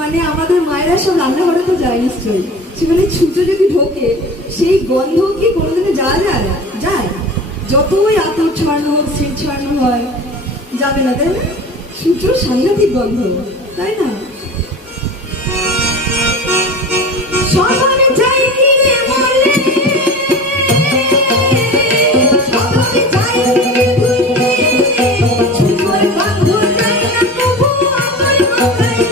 মানে আমাদের মায়েরা সব রান্নাঘরে তো যায় নিশ্চয়ই, সেখানে ছুঁচো যদি ঢোকে সেই গন্ধ কি কোনোদিনে যাওয়া যায়? যায়? যতই আতর ছড়ানো হোক, সেট ছড়ানো হয়, যাবে না, তাই না? ছুঁচোর সাংঘাতিক গন্ধ, তাই না? সবার যাই কিনে বলে, সবার যাই কিনে বলে, ছুঁচোর গন্ধ যায় না তবু আমার মাথায়